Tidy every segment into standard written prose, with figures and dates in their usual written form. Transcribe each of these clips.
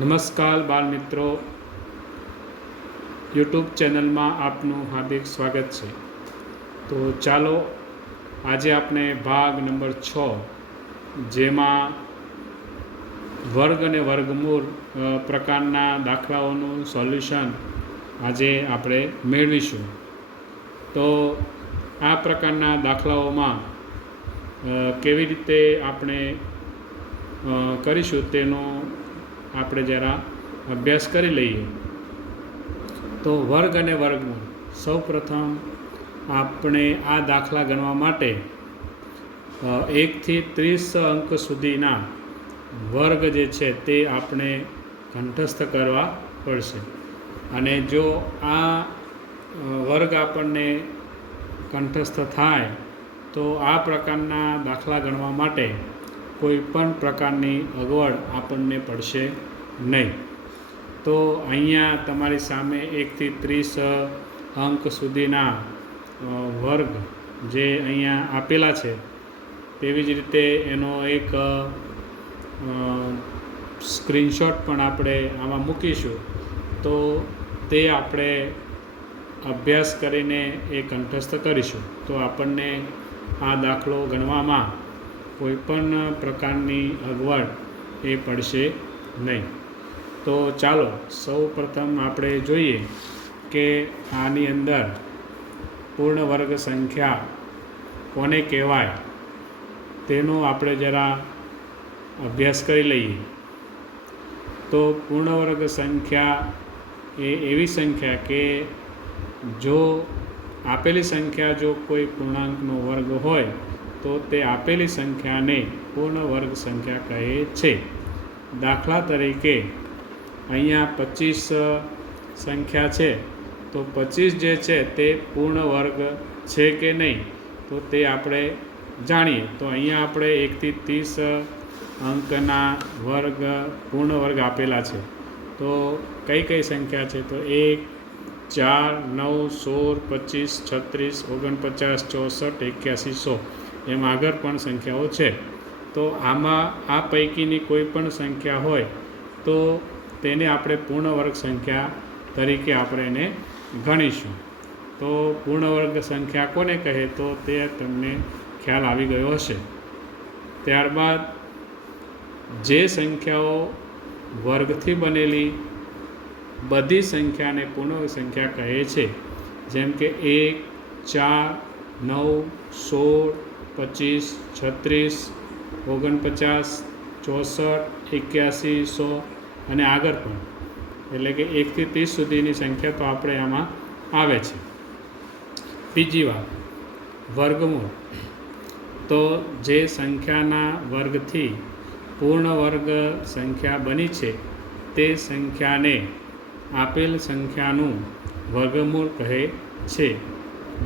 નમસ્કાર બાળ મિત્રો, યુટ્યુબ ચેનલમાં આપનું હાર્દિક સ્વાગત છે. તો ચાલો આજે આપણે ભાગ નંબર 6 જેમાં વર્ગ અને વર્ગમૂળ પ્રકારના દાખલાઓનું સોલ્યુશન આજે આપણે મેળવીશું. તો આ પ્રકારના દાખલાઓમાં કેવી રીતે આપણે કરીશું તેનો આપણે જરા અભ્યાસ કરી લઈએ. તો વર્ગ અને વર્ગમૂળ, સૌપ્રથમ આપણે આ દાખલા ગણવા માટે 1 થી 30 અંક સુધીના વર્ગ જે છે તે આપણે કંઠસ્થ કરવા પડશે. અને જો આ વર્ગ આપણને કંઠસ્થ થાય તો આ પ્રકારના દાખલા ગણવા માટે કોઈ પણ પ્રકારની અગવડ આપણને પડશે નહીં. તો અહીંયા તમારી સામે 1 થી 30 અંક સુધીના વર્ગ જે અહીંયા આપેલા છે, તેવી જ રીતે એનો એક સ્ક્રીનશોટ પણ આપણે આમાં મૂકીશું. તો તે આપણે અભ્યાસ કરીને એ કંઠસ્થ કરીશું તો આપણને આ દાખલો ગણવામાં કોઈ પણ પ્રકારની અગવડ એ પડશે નહીં. તો ચાલો સૌ પ્રથમ આપણે જોઈએ કે આની અંદર પૂર્ણ વર્ગ સંખ્યા કોને કહેવાય તેનો આપણે જરા અભ્યાસ કરી લઈએ. તો પૂર્ણ વર્ગ સંખ્યા એ એવી સંખ્યા કે જો આપેલી સંખ્યા જો કોઈ પૂર્ણાંકનો વર્ગ હોય તો તે આપેલી સંખ્યાને પૂર્ણ વર્ગ સંખ્યા કહે છે. દાખલા તરીકે અહીંયા 25 સંખ્યા છે, તો 25 જે છે તે પૂર્ણ વર્ગ છે કે નહીં તો તે આપણે જાણીએ. તો અહીંયા આપણે 1 થી 30 અંકના વર્ગ પૂર્ણ વર્ગ આપેલા છે. તો કઈ કઈ સંખ્યા છે? તો 1, 4, 9, 16, 25, 36, 49, 64, 81, 100 એમ આગળ પણ સંખ્યાઓ છે. તો આમાં આ પૈકીની કોઈ પણ સંખ્યા હોય તો તેને આપણે પૂર્ણ વર્ગ સંખ્યા તરીકે આપણે એને ગણીશું. તો પૂર્ણ વર્ગ સંખ્યા કોને કહે તો તે તમને ખ્યાલ આવી ગયો હશે. ત્યારબાદ જે સંખ્યાઓ વર્ગથી બનેલી બધી સંખ્યાને પૂર્ણ વર્ગ સંખ્યા કહે છે. જેમ કે 1, 4, 9, 16, 25, 36, 49, 64, 81, 100 અને આગળ પણ, એટલે કે 1 થી 30 સુધીની સંખ્યા તો આપણે આમાં આવે છે. બીજી વાત, વર્ગમૂળ. તો જે સંખ્યાના વર્ગથી પૂર્ણ વર્ગ સંખ્યા બની છે તે સંખ્યાને આપેલ સંખ્યાનું વર્ગમૂળ કહે છે.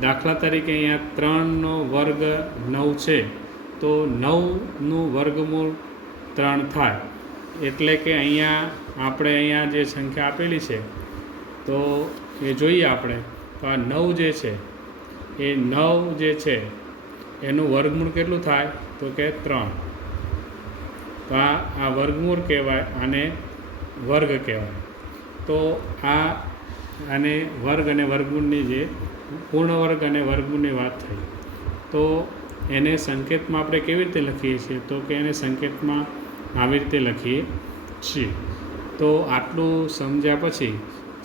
દાખલા તરીકે અહીંયા 3નો વર્ગ 9 છે, તો 9નું વર્ગમૂળ 3 થાય. એટલે કે અહીંયા જે સંખ્યા આપેલી છે તો એ જોઈએ આપણે. તો આ 9 જે છે એ 9 જે છે એનું વર્ગમૂળ કેટલું થાય તો કે 3. તો આ વર્ગમૂળ કહેવાય, આને વર્ગ કહેવાય. તો આને વર્ગ અને વર્ગમૂળની જે પૂર્ણ વર્ગ અને વર્ગમૂળની વાત થઈ, તો એને સંકેતમાં આપણે કેવી રીતે લખીએ છીએ તો કે એને સંકેતમાં આવી રીતે લખીએ છીએ. તો આટલું સમજ્યા પછી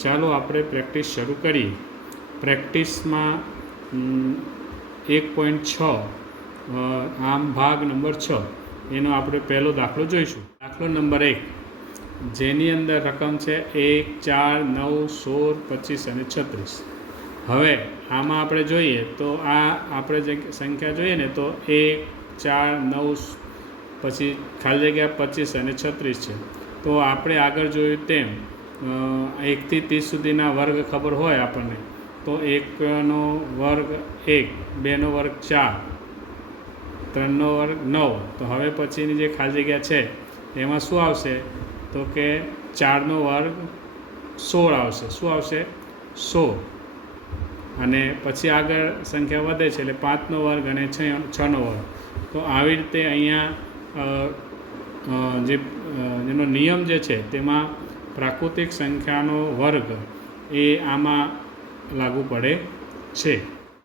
ચાલો આપણે પ્રેક્ટિસ શરૂ કરીએ. પ્રેક્ટિસમાં 1.6 આમ ભાગ નંબર 6 એનો આપણે પહેલો દાખલો જોઈશું. દાખલો નંબર 1 જેની અંદર રકમ છે 1, 4, 9, 16, 25 અને 36. હવે આમાં આપણે જોઈએ તો આ આપણે જે સંખ્યા જોઈએ ને તો 1, 4, 9 પછી ખાલી જગ્યા 25 અને 36 છે. તો આપણે આગળ જોયું તેમ 1 થી 30 સુધીના વર્ગ ખબર હોય આપણને, તો 1નો વર્ગ 1, 2નો વર્ગ 4, 3નો વર્ગ 9. તો હવે પછીની જે ખાલી જગ્યા છે એમાં શું આવશે તો કે 4નો વર્ગ 16 આવશે. શું આવશે? 16. અને પછી આગળ સંખ્યા વધે છે એટલે 5નો વર્ગ અને 6નો વર્ગ. તો આવી રીતે અહીંયા જે એનો નિયમ જે છે તેમાં પ્રાકૃતિક સંખ્યાનો વર્ગ એ આમાં લાગુ પડે છે.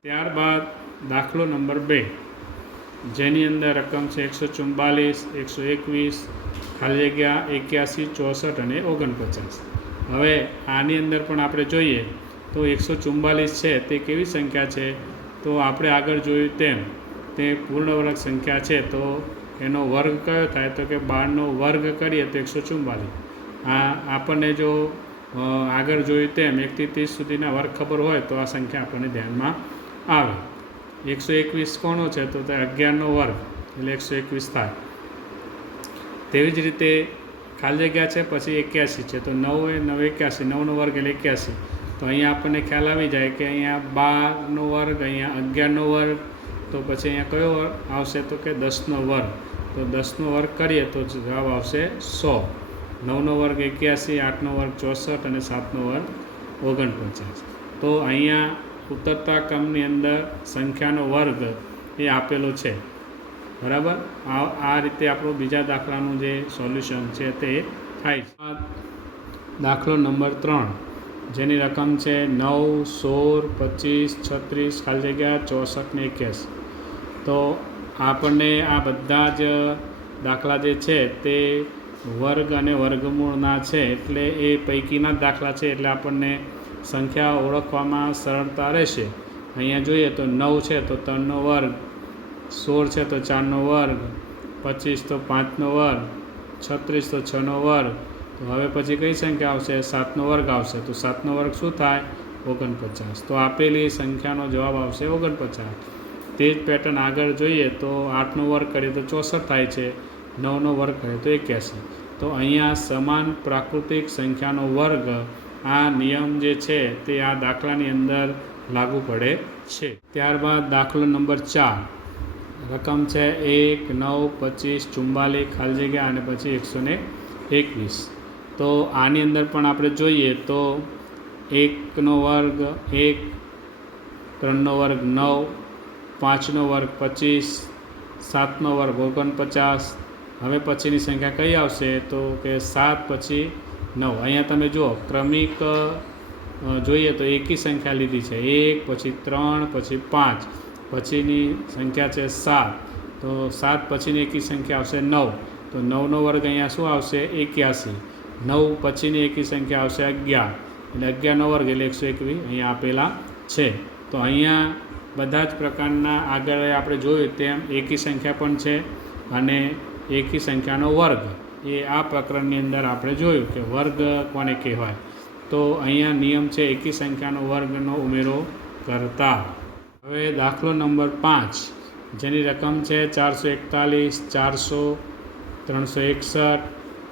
ત્યારબાદ દાખલો નંબર 2, જેની અંદર રકમ છે 144, 121, ખાલી જગ્યા 81, 64 અને 49. હવે આની અંદર પણ આપણે જોઈએ તો 144 છે તે કેવી સંખ્યા છે? તો આપણે આગળ જોયું તેમ તે પૂર્ણવર્ગ સંખ્યા છે, તો એનો વર્ગ કયો થાય? તો કે 12નો વર્ગ કરીએ તો 144. આપણને જો આગળ જોયું તેમ 1 થી 30 સુધીના વર્ગ ખબર હોય તો આ સંખ્યા આપણને ધ્યાનમાં આવે. 121 કોનો છે? તો તે 11નો વર્ગ એટલે 121 થાય. તેવી જ રીતે ખાલી જગ્યા છે પછી 81 છે, તો 9 એ 9 81, 9નો વર્ગ એટલે 81. તો અહીંયા આપણને ખ્યાલ આવી જાય કે અહીંયા 12નો વર્ગ, અહીંયા 11નો વર્ગ, તો પછી અહીંયા કયો વર્ગ આવશે? તો કે 10નો વર્ગ. તો 10નો વર્ગ કરીએ તો જવાબ આવશે 100. 9નો વર્ગ 81, 8નો વર્ગ 64 અને 7નો વર્ગ 49. તો અહીંયા ઉતરતા ક્રમની અંદર સંખ્યાનો વર્ગ એ આપેલો છે. બરાબર. આ રીતે આપણું બીજા દાખલાનું જે સોલ્યુશન છે તે થાય છે. દાખલો નંબર 3, જેની રકમ છે 9, 16, 25, 36, ખાલી જગ્યા 64 ને 81. તો આપણને આ બધા જ દાખલા જે છે તે વર્ગ અને વર્ગમૂળના છે, એટલે એ પૈકીના જ દાખલા છે, એટલે આપણને સંખ્યા ઓળખવામાં સરળતા રહેશે. અહીંયા જોઈએ તો 9 છે તો 3નો વર્ગ, 16 છે તો 4નો વર્ગ, 25 તો 5નો વર્ગ, 36 તો 6નો વર્ગ. તો હવે પછી કઈ સંખ્યા આવશે? 7નો વર્ગ આવશે. તો 7નો વર્ગ શું થાય? 49. તો આપેલી સંખ્યાનો જવાબ આવશે 49. તે જ પેટર્ન આગળ જોઈએ તો 8નો વર્ગ કરીએ તો 64 થાય છે, 9નો વર્ગ કરીએ તો 81. તો અહીંયા સમાન પ્રાકૃતિક સંખ્યાનો વર્ગ, આ નિયમ જે છે તે આ દાખલાની અંદર લાગુ પડે છે. ત્યારબાદ દાખલો નંબર 4, રકમ છે 1, 9, 25, 44, ખાલી જગ્યા અને પછી 121. તો આની અંદર પણ આપણે જોઈએ તો 1નો વર્ગ 1, 3નો વર્ગ 9, 5નો વર્ગ 25, 7નો વર્ગ 49. હવે પછીની સંખ્યા કઈ આવશે? તો કે 7 પછી 9. અહીંયા તમે જુઓ ક્રમિક જોઈએ તો એકી સંખ્યા લીધી છે, 1 પછી 3 પછી 5, પછીની સંખ્યા છે 7. તો 7 પછીની એકી સંખ્યા આવશે 9. તો 9નો વર્ગ અહીંયા શું આવશે? 81. 9 પછીની એકી સંખ્યા આવશે 11, એટલે 11નો વર્ગ એટલે 121 અહીંયા આપેલા છે. તો અહીંયા બધા જ પ્રકારના આગળ આપણે જોયું તેમ એકી સંખ્યા પણ છે અને એકી સંખ્યાનો વર્ગ, એ આ પ્રકરણની અંદર આપણે જોયું કે વર્ગ કોને કહેવાય. તો અહીંયા નિયમ છે એકી સંખ્યાનો વર્ગનો ઉમેરો કરતા. હવે દાખલો નંબર 5, જેની રકમ છે 441, 400, 361,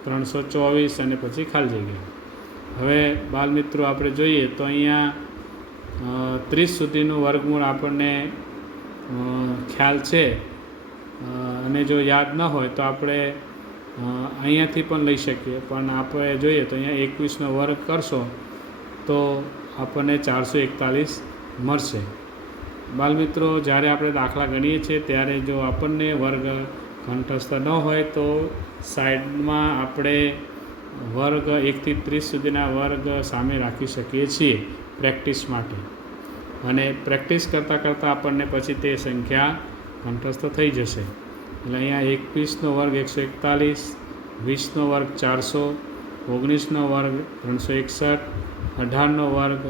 324 અને પછી ખાલી જગ્યા. હવે બાળ મિત્રો આપણે જોઈએ તો અહીંયા 30 સુધીનું વર્ગમૂળ આપણને ખ્યાલ છે, અને જો યાદ ન હોય તો આપણે અહીંયાથી પણ લઈ શકીએ, પણ આપણે જોઈએ તો અહીંયા 21નો વર્ગ કરશો તો આપણને 441 મળશે. બાળમિત્રો, જ્યારે આપણે દાખલા ગણીએ છીએ ત્યારે જો આપણને વર્ગ કંઠસ્થ ન હોય તો સાઈડમાં આપણે વર્ગ 1 થી 30 સુધીના વર્ગ સામે રાખી શકીએ છીએ પ્રેક્ટિસ માટે, અને પ્રેક્ટિસ કરતાં કરતાં આપણને પછી તે સંખ્યા કંઠસ્થ થઈ જશે. એટલે અહીંયા 21નો વર્ગ 141, 20નો વર્ગ 400, 19નો વર્ગ 361, 18નો વર્ગ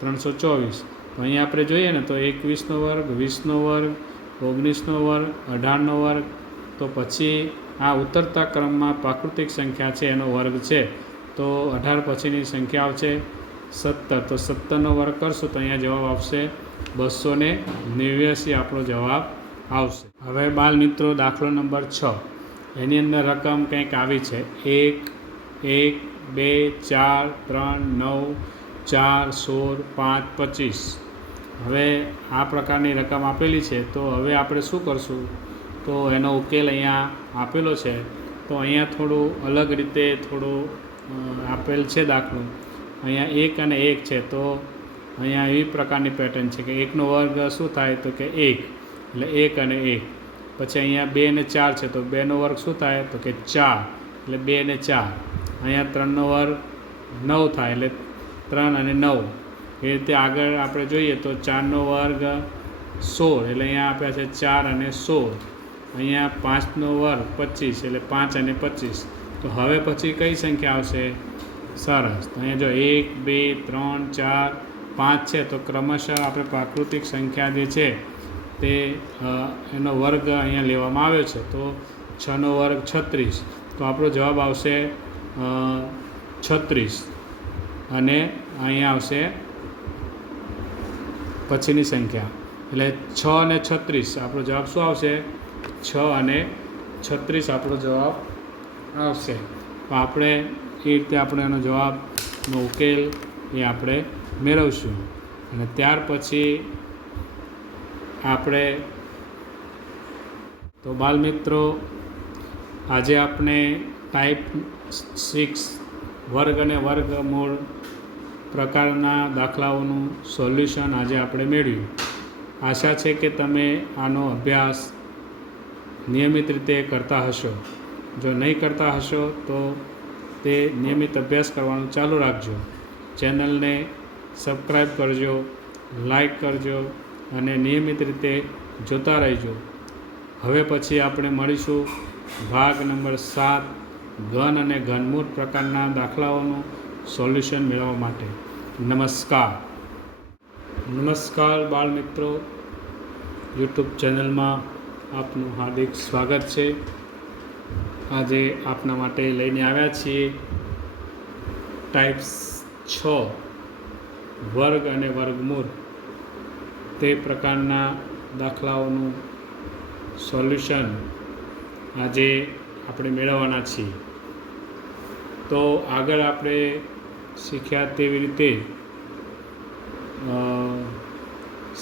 324. તો અહીંયા આપણે જોઈએ ને તો 21નો વર્ગ, 20નો વર્ગ, 19નો વર્ગ, 18નો વર્ગ. તો પછી આ ઉતરતા ક્રમમાં પ્રાકૃતિક સંખ્યા છે એનો વર્ગ છે, તો 18 પછીની સંખ્યા આવશે 17. તો 17નો વર્ગ કરશું તો અહીંયા જવાબ આવશે 289 આપણો જવાબ આવશે. હવે બાળ મિત્રો દાખલો નંબર 6, એની અંદર રકમ કંઈક આવી છે 1, 1, 2, 4, 3, 9, 4, 16, 5, 25. હવે આ પ્રકારની રકમ આપેલી છે, તો હવે આપણે શું કરશું? તો એનો ઉકેલ અહીંયા આપેલો છે. તો અહીંયા થોડું અલગ રીતે આપેલ છે દાખલો. અહીંયા 1 અને 1 છે, તો અહીંયા એવી પ્રકારની પેટર્ન છે કે 1નો વર્ગ શું થાય? તો કે 1, એટલે 1 અને 1. પછી અહીંયા 2 અને 4 છે, તો 2નો વર્ગ શું થાય? તો કે 4, એટલે 2 અને 4. અહીંયા 3નો વર્ગ 9 થાય એટલે 3 અને 9. એ રીતે આગળ આપણે જોઈએ તો 4નો વર્ગ 16 એટલે અહીંયા આપ્યા છે 4 અને 16. અહીંયા 5નો વર્ગ 25 એટલે 5 અને 25. તો હવે પછી કઈ સંખ્યા આવશે? સરસ. તો અહીંયા જો 1 2 3 4 5 છે તો ક્રમશઃ આપણે પ્રાકૃતિક સંખ્યા જે છે તે એનો વર્ગ અહીંયા લેવામાં આવ્યો છે. તો 6નો વર્ગ 36. તો આપણો જવાબ આવશે 36. અને અહીંયા આવશે પછીની સંખ્યા એટલે 6 અને 36. આપણો જવાબ શું આવશે? 6 અને 36 આપણો જવાબ આવશે. તો આપણે એ રીતે આપણે એનો જવાબનો ઉકેલ એ આપણે મેળવશું. અને ત્યાર પછી આપણે તો બાળમિત્રો આજે આપણે ટાઈપ 6 વર્ગ અને વર્ગમૂળ પ્રકારના દાખલાઓનું સોલ્યુશન આજે આપણે મેળવ્યું. આશા છે કે તમે આનો અભ્યાસ નિયમિત રીતે કરતા હશો. જો નહીં કરતા હશો તો તે નિયમિત અભ્યાસ કરવાનું ચાલુ રાખજો. ચેનલને સબસ્ક્રાઈબ કરજો, લાઈક કરજો અને નિયમિત રીતે જોતા રહેજો. હવે પછી આપણે મળીશું ભાગ નંબર 7 ઘન અને ઘનમૂળ પ્રકારના દાખલાઓનું સોલ્યુશન મેળવવા માટે. નમસ્કાર બાળમિત્રો, યુટ્યુબ ચેનલમાં આપનું હાર્દિક સ્વાગત છે. આજે આપના માટે લઈને આવ્યા છીએ ટાઈપ 6 વર્ગ અને વર્ગમૂળ તે પ્રકારના દાખલાઓનું સોલ્યુશન આજે આપણે મેળવવાના છીએ. તો આગળ આપણે શીખ્યા તેવી રીતે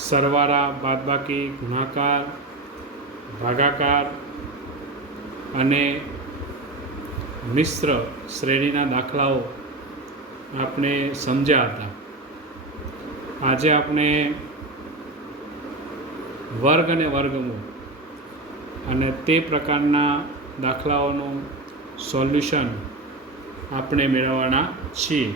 સરવાળા, બાદબાકી, ગુણાકાર, ભાગાકાર અને મિશ્ર શ્રેણીના દાખલાઓ આપણે સમજ્યા હતા. આજે આપણે વર્ગ અને વર્ગમૂળ અને તે પ્રકારના દાખલાઓનું સોલ્યુશન આપણે મેળવવાના છીએ.